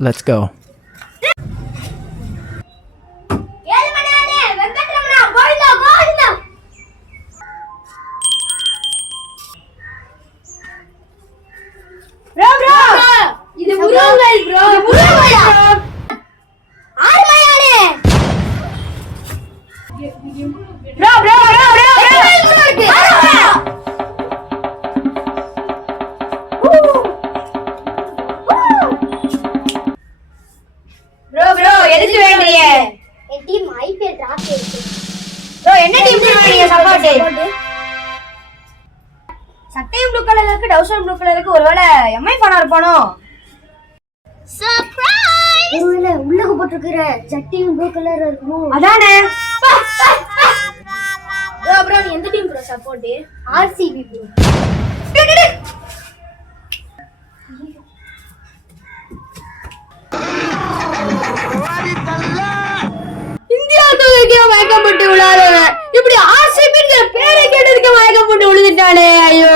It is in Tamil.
Let's go. சட்டையும் ப்ளூ கலர்ல இருக்கு, டவுசர் ப்ளூ கலர்ல இருக்கு. ஒருவேளை எம்ஐ ஃபனா இருப்பானோ? சர்ப்ரைஸ்! உள்ள போட்டுக்கிற சட்டையும் ப்ளூ கலர் இருக்கும். அதானே. ப்ரோ நீ எந்த team bro support? RCB bro. India தூக்கிய மயக்கப்பட்டு விழாதவன் இப்படி ஆர்சிபிங்கிற பேரை கேட்டதுக்கு மயக்கப்பட்டு விழுந்துட்டானே. ஐயோ.